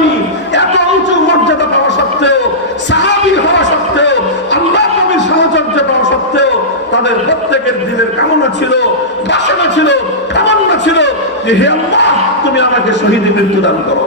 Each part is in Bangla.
কি এত উঁচু মর্যাদা পাওয়া সত্ত্বেও সাহাবি হওয়া সত্ত্বেও আল্লাহ নবীর সাহচর্য পাওয়া সত্ত্বেও তাদের প্রত্যেকের দিনের কামনা ছিল বাসনা ছিল কামনা ছিল যে হে আল্লাহ তুমি আমাকে শহীদ মৃত্যু দান করো।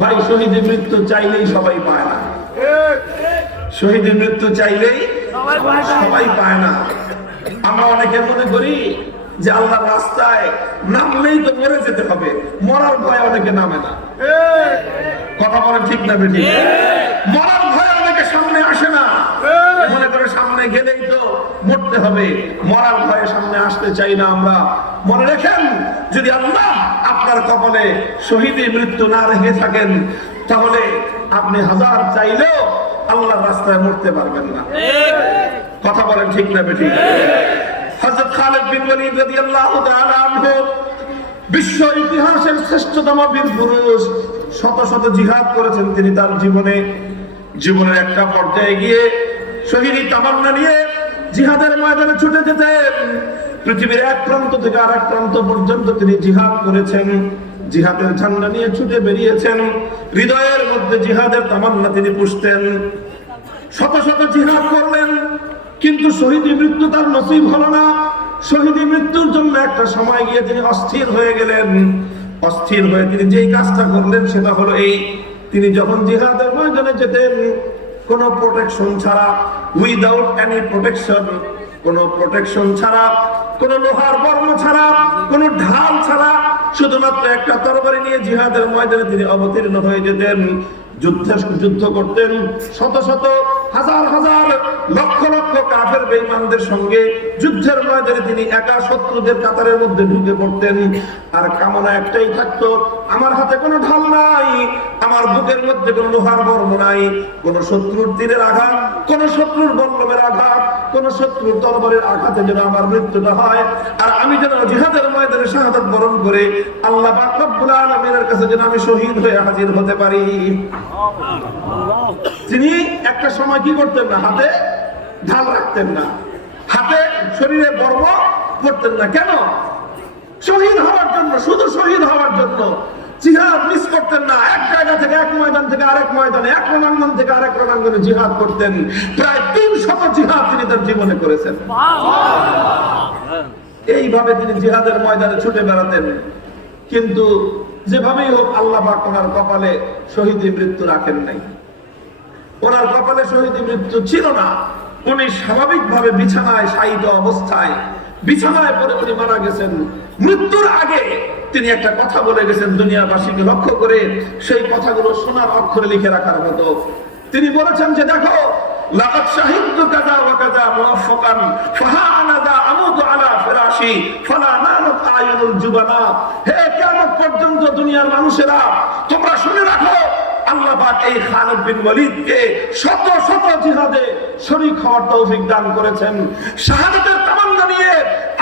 ভাই শহীদ মৃত্যু চাইলেই সবাই পায় না। শহীদ মৃত্যু চাইলেই সবাই পায় না। আমরা অনেকের মনে করি যে আল্লাহর রাস্তায় নামলেই তো মরে যেতে হবে। মরার ভয় অনেকে নামে না। কথা বলে ঠিক না বেটি মরার ভয় অনেকে সামনে আসে না। মনে করে সামনে গেলেই তো মরতে হবে। মরার ভয়ে সামনে আসতে চাই না আমরা। মনে রেখেন যদি আল্লাহ আপনার কপালে শহীদে মৃত্যু না রেখে থাকেন তাহলে আপনি হাজার চাইলেও আল্লাহর রাস্তায় মরতে পারবেন না। কথা বলেন ঠিক না বেটি বিশ্ব ইতিহাসের শ্রেষ্ঠতম বীর পুরুষ শত শত জিহাদ করেছেন তিনি তার জীবনে। জীবনের একটা পর্যায়ে গিয়ে তামান্না নিয়ে জিহাদের ময়দানে ছুটে যেতেন। পৃথিবীর এক প্রান্ত থেকে আর এক প্রান্ত পর্যন্ত তিনি জিহাদ করেছেন। জিহাদের ঝান্ডা নিয়ে ছুটে বেরিয়েছেন। হৃদয়ের মধ্যে জিহাদের তামান্না তিনি পুষতেন। শত শত জিহাদ করলেন, কিন্তু শহীদ মৃত্যু তার নসিব হলো না। শহীদি মৃত্যুর জন্য একটা সময় গিয়ে তিনি অস্থির হয়ে গেলেন। অস্থির হয়ে তিনি যেই কাজটা করলেন, সেটা হলো এই, তিনি যখন জিহাদের ময়দানে যেতেন, কোনো প্রোটেকশন ছাড়া উইদাউট এনি প্রোটেকশন কোনো প্রোটেকশন ছাড়া, কোনো লোহার বর্ম ছাড়া, কোনো ঢাল ছাড়া, শুধুমাত্র একটা তরবারি নিয়ে জিহাদের ময়দানে তিনি অবতীর্ণ হয়ে যেতেন। যুদ্ধে যুদ্ধ করতেন। শত শত, হাজার হাজার, লক্ষ লক্ষ কাফের বেঈমানদের সঙ্গে যুদ্ধের ময়দানে তিনি একা শত্রুদের কাতারের মধ্যে ঢুকে পড়তেন। আর কামনা একটাই থাকতো, আমার হাতে কোনো ঢাল নাই, আমার বুকের মধ্যে কোনো লোহার বর্ম নাই। কোন শত্রুর তীরের আঘাত, কোন শত্রুর বল্লমের আঘাত, কোন শত্রুর তরবারের আঘাতে যেন আমার মৃত্যুটা হয়। আর আমি যেন জিহাদের ময়দানে শাহাদাত বরণ করে আল্লাহ পাক কাছে যেন আমি শহীদ হয়ে হাজির হতে পারি। তিনি একটা সময় কি করতেন না, হাতে ঢাল রাখতেন না, হাতে শরীরে বর্ম করতেন না। কেন? শহীদ হওয়ার জন্য, শুধু শহীদ হওয়ার জন্য। জিহাদ মিস করতেন না, এক জায়গা থেকে এক ময়দান থেকে আরেক ময়দানে, এক রণাঙ্গন থেকে আরেক রণাঙ্গনে জিহাদ করতেন। প্রায় তিন শত জিহাদ তিনি তার জীবনে করেছেন। এইভাবে তিনি জিহাদের ময়দানে ছুটে বেড়াতেন। কিন্তু যেভাবেই হোক আল্লাহ ওনার কপালে শহীদ মৃত্যু রাখেন নাই। ওনার কপালে শহীদ মৃত্যু ছিল না। উনি স্বাভাবিকভাবে বিছানায় শায়িত অবস্থায় বিছানায় পড়ে উনি মারা গেছেন। মৃত্যুর আগে তিনি একটা কথা বলে গেছেন দুনিয়াবাসীকে লক্ষ্য করে। সেই কথাগুলো সোনার অক্ষরে লিখে রাখার মতো। তিনি বলেছেন যে, দেখো লাকাত শাহিদতু কাযা ওয়া মুওয়াফফাকান, ফাহা আনা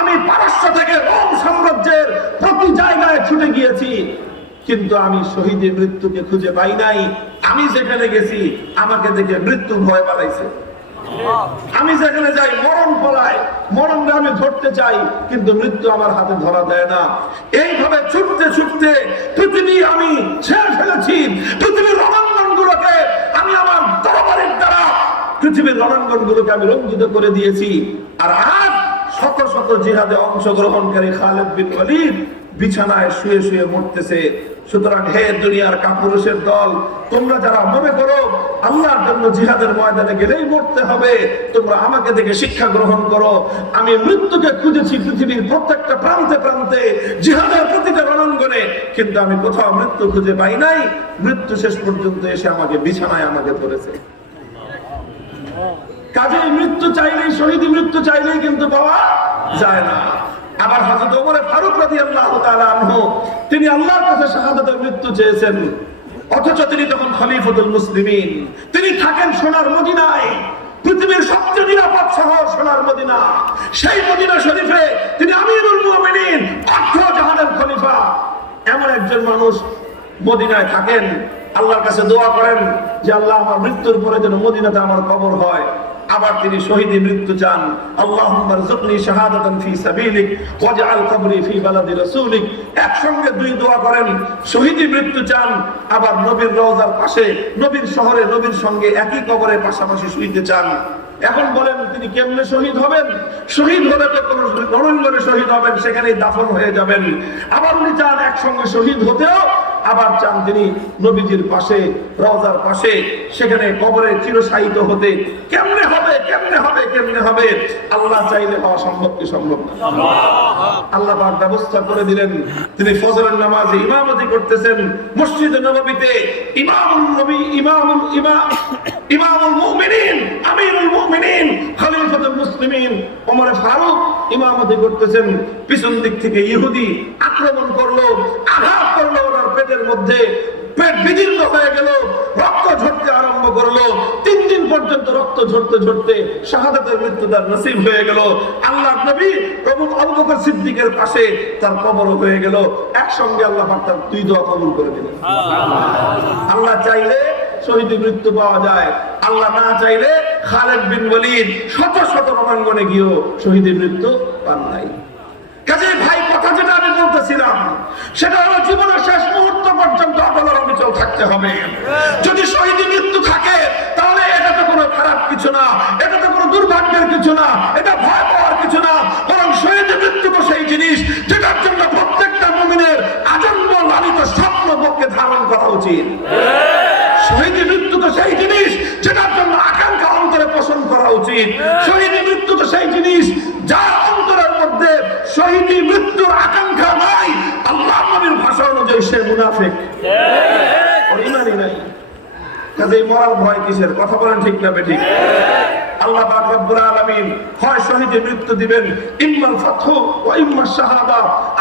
আমি পারস্য থেকে রোম সাম্রাজ্যের প্রতি জায়গায় ছুটে গিয়েছি, কিন্তু আমি শহীদের মৃত্যুকে খুঁজে পাই নাই। আমি যেখানে গেছি, আমাকে দেখে মৃত্যু ভয় পালাইছে। আমি যেখানে যাই, মরণ পলায় মরণকে আমি ধরতে চাই, কিন্তু মৃত্যু আমার হাতে ধরা দেয় না। এইভাবে ছুটতে ছুটতে পৃথিবী আমি ছেড়ে ফেলেছি। পৃথিবীর রণাঙ্গন গুলোকে আমি আমার তরবারের দ্বারা, পৃথিবীর রণাঙ্গন গুলোকে আমি রঞ্জিত করে দিয়েছি। আর আজ শত শত জিহাদে অংশগ্রহণকারী খালেদ বিন ওয়ালিদ বিছানায় শুয়ে শুয়ে মরতেছে। সুতরাং হে দুনিয়ার কাপুরুষের দল, তোমরা যারা মনে করো আল্লাহর জন্য জিহাদের ময়দানে গেলেই মরতে হবে, তোমরা আমাকে দেখে শিক্ষা গ্রহণ করো। আমি মৃত্যুকে খুঁজেছি পৃথিবীর প্রত্যেকটা প্রান্তে প্রান্তে, জিহাদের প্রতিটা রণাঙ্গনে, কিন্তু আমি কোথাও মৃত্যু খুঁজে পাই নাই। মৃত্যু শেষ পর্যন্ত এসে আমাকে বিছানায় আমাকে ধরেছে। কাজে মৃত্যু চাইলেই শহীদ মৃত্যু চাইলেই কিন্তু পাওয়া যায় না। আবার হযরত ওমর ফারুক তাআলা আনহু, তিনি আল্লাহর কাছে শাহাদাতের মৃত্যু চেয়েছেন। অথচ তিনি তখন খলিফাতুল মুসলিমিন। তিনি থাকেন সোনার মদিনায়, পৃথিবীর সবচেয়ে নিরাপদ শহর সোনার মদিনা। সেই মদিনা শরীফে তিনি আমিরুল মুমিনিন অর্থ জাহানের খলিফা। এমন একজন মানুষ মদিনায় থাকেন। আল্লাহর কাছে দোয়া করেন যে, আল্লাহ, আমার মৃত্যুর পরে যেন মদিনাতে আমার কবর হয়। আবার তিনি শহীদি মৃত্যু চান। রাসূলিক। একসঙ্গে দুই দোয়া করেন, শহীদি মৃত্যু চান, আবার নবীর রওজার পাশে, নবীর শহরে, নবীর সঙ্গে একই কবরে পাশাপাশি শুইতে চান। এখন বলেন, তিনি কেমনে শহীদ হবেন? শহীদ হলে তো কোন শহীদ হবেন, সেখানেই দাফন হয়ে যাবেন। আবার উনি চান একসঙ্গে শহীদ হতেও আবার চান তিনি নবীজির পাশে রওজার পাশে সেখানে কবরে চিরসায়িত হতে। কেমনে হবে কেমনে হবে কেমনে হবে? আল্লাহ চাইলে হওয়া সম্ভব কি সম্ভব আল্লাহ পাক ব্যবস্থা করে দিলেন। তিনি ফজরের নামাজে ইমামতি করতেছেন। মসজিদে নববীতে ইমামুল নবী, ইমামুল ইমাম ইমামুল মুমিনিন, আমিরুল মুমিনিন, খলিফাতুল মুসলিমিন, ওমর ফারুক ইমামতি করতেছেন। পিছন দিক থেকে ইহুদি আক্রমণ করল, আঘাত করল ওনার পেটের মধ্যে। পেট বিদীর্ণ হয়ে গেল, রক্ত ঝরতে আরম্ভ করল। তিন দিন পর্যন্ত রক্ত ঝরতে ঝরতে শাহাদাতের মৃত্যু তার নসিব হয়ে গেল। আল্লাহ নবী প্রভু সিদ্দিকের পাশে তার কবর হয়ে গেল। একসঙ্গে আল্লাহ পাক তার দুই দোয়া কবুল করে দিলেন। আল্লাহ চাইলে শহীদের মৃত্যু পাওয়া যায়। আল্লাহ না চাইলে খালেদ বিন ওয়ালিদ শত শত রণাঙ্গনে গিয়েও শহীদের মৃত্যু পান নাই। কাজে ভাই কথা যেটা আমি বলতেছিলাম সেটা হলো জীবনের শেষ মুহূর্ত পর্যন্ত আপনার অবিচল থাকতে হবে। যদি শহীদ মৃত্যু থাকে তাহলে এটা তো কোনো খারাপ কিছু না, এটা তো কোনো দুর্ভাগ্যের কিছু না, এটা ভয় পাওয়ার কিছু না, বরং শহীদ মৃত্যু তো সেই জিনিস যেটার জন্য প্রত্যেকটা মুমিনের আজন্ম লালিত স্বপ্ন পক্ষে ধারণ করা উচিত। শহীদ মৃত্যু তো সেই জিনিস যেটার জন্য আকাঙ্ক্ষা অন্তরে পোষণ করা উচিত। শহীদ মৃত্যু তো সেই জিনিস যার অন্তরের মধ্যে শহীদ মৃত্যুর আকাঙ্ক্ষা নাই আল্লাহ নবীর ভাষা অনুযায়ী সে মুনাফিক। কাজে মরার ভয় কিসের? কথা বলেন ঠিক না বেঠিক। আল্লাহ পাক রব্বুল আলামিন হয় শহীদে মৃত্যু দিবেন। ইম্মাল ফাতহু ওয়া শাহাদা।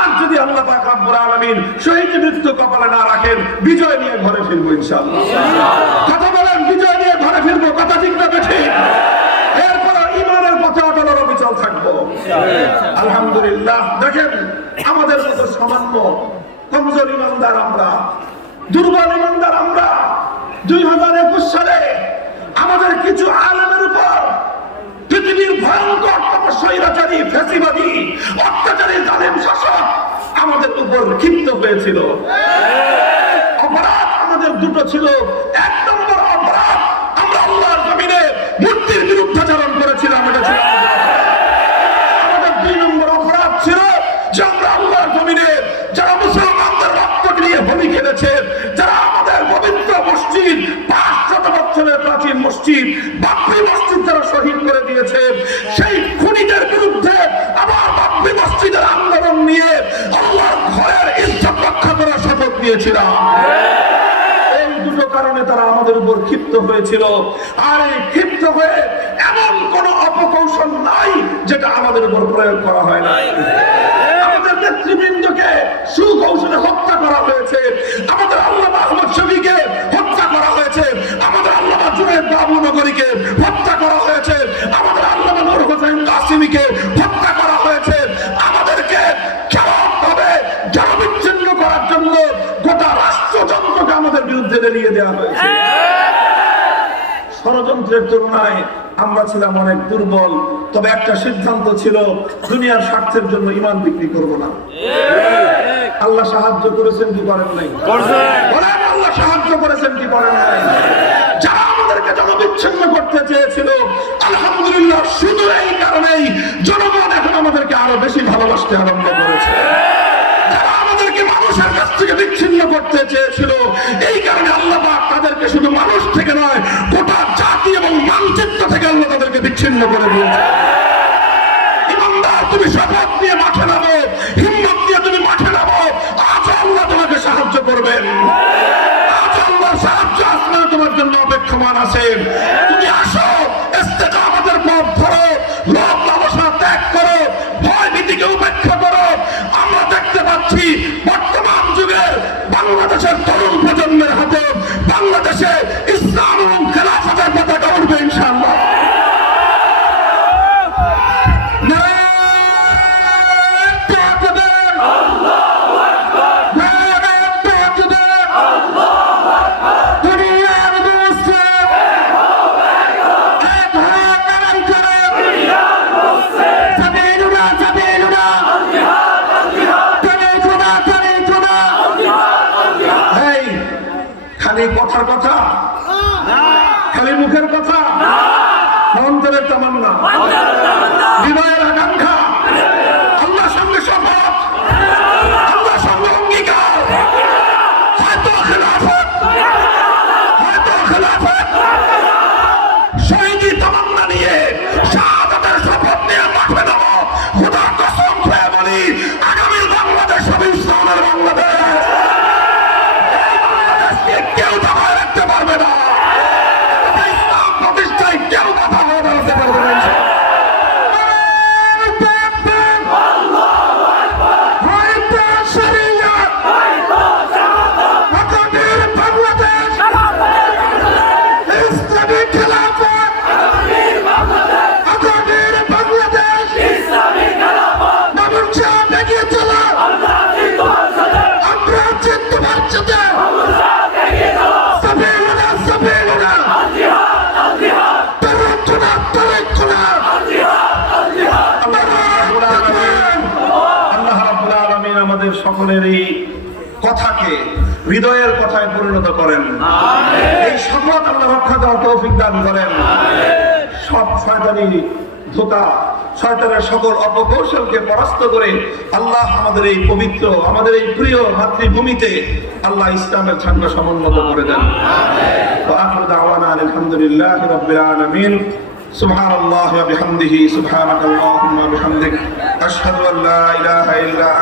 আর যদি আল্লাহ পাক রব্বুল আলামিন শহীদে মৃত্যু কপালে না রাখেন, বিজয় নিয়ে ঘরে ফিরবো ইনশাআল্লাহ। কথা বলেন, বিজয় নিয়ে ঘরে ফিরবো, কথা ঠিক না বেঠিক? এরপর ইমানের পথে অটল অবিচল থাকব। আলহামদুলিল্লাহ, দেখেন, আমাদের মতো সামান্য কমজোর ইমানদার আমরা, দুর্বল ইমানদার আমরা দুই হাজার একুশ সালে আমাদের কিছু আলমের উপর পৃথিবীর ভয়ঙ্কর তপস্যাচারী ফেসিবাদী অত্যাচারী, জালেম শাসক আমাদের উপর ক্ষিপ্ত হয়েছিল। অপরাধ আমাদের দুটো ছিল। এক নম্বর অপরাধ আমরা আল্লাহর জমিনে মূর্তির বিরুদ্ধাচরণ করেছিলাম এটা ছিল আমাদের দুই নম্বর অপরাধ ছিল যে আমরা আল্লাহর জমিনে যারা মুসলমানদের রক্ত নিয়ে হোলি খেলেছে যারা আমাদের পবিত্র মসজিদ পাঁচ শত বছরের প্রাচীন মসজিদ বাবরি মসজিদ যারা শহীদ করে দিয়েছে, সেই খুনিদের বিরুদ্ধে আবার বাবরি মসজিদের আন্দোলন নিয়ে আল্লাহর ঘরের ইজ্জত রক্ষা করার শপথ নিয়েছিলাম। এই দুটো কারণে তারা আমাদের উপর ক্ষিপ্ত হয়েছিল। আর এই ক্ষিপ্ত হয়ে এমন কোন অপকৌশল নাই যেটা আমাদের উপর প্রয়োগ করা হয় না আমাদের নেতৃবৃন্দকে সুকৌশলে হত্যা করা হয়েছে। আমাদের আল্লাহ আহমদ শফিকে হত্যা করা হয়েছে। আমাদের বাবু নগরীকে হত্যা করা হয়েছে। আমাদের আল্লাহ নূর হোসেন কাসিমিকে হত্যা করা হয়েছে। আমাদেরকে ভাবে জনবিচ্ছিন্ন করার জন্য গোটা রাষ্ট্রযন্ত্রকে আমাদের বিরুদ্ধে লেলিয়ে দেওয়া হয়েছে। ষড়যন্ত্রের তুলনায় আমরা ছিলাম অনেক দুর্বল তবে একটা সিদ্ধান্ত ছিল দুনিয়ার স্বার্থের জন্য ইমান বিক্রি করব না। আল্লাহ সাহায্য করেছেন কি করেন নাই? বিচ্ছিন্ন করে দিয়েছে। তুমি শপথ নিয়ে মাঠে নামো। হিম্মত নিয়ে তুমি মাঠে নামো। আজ আল্লাহ তোমাকে সাহায্য করবেন। আজ আল্লাহর সাহায্য আসলে তোমার জন্য অপেক্ষমান আছে। তুমি আসো, ইস্তেকামতের পথ ধরো ত্যাগ করো, ভয় ভীতিকে উপেক্ষা করো। আমরা দেখতে পাচ্ছি বর্তমান যুগের বাংলাদেশের তরুণ প্রজন্মের হাতে বাংলাদেশে ইসলাম এবং খেলাফতের পতাকা উঠবে ইনশাআল্লাহ। মুখের কথা। অন্তরের তামান্না। হৃদয়ের আকাঙ্ক্ষা করেন এই শপথ আল্লাহ রক্ষা দেওয়ার তৌফিক দান করেন সব শয়তানি ধোকা শয়তানের সকল অপকৌশলকে পরাস্ত করে আল্লাহ আমাদের এই পবিত্র আমাদের এই প্রিয় মাতৃভূমিতে আল্লাহ ইসলামের ঝান্ডা সমুন্নত করে দেন وآخر دعوانا أن الحمد لله رب العالمين سبحان الله وبحمده سبحانك اللهم وبحمدك أشهد أن لا إله إلا أنت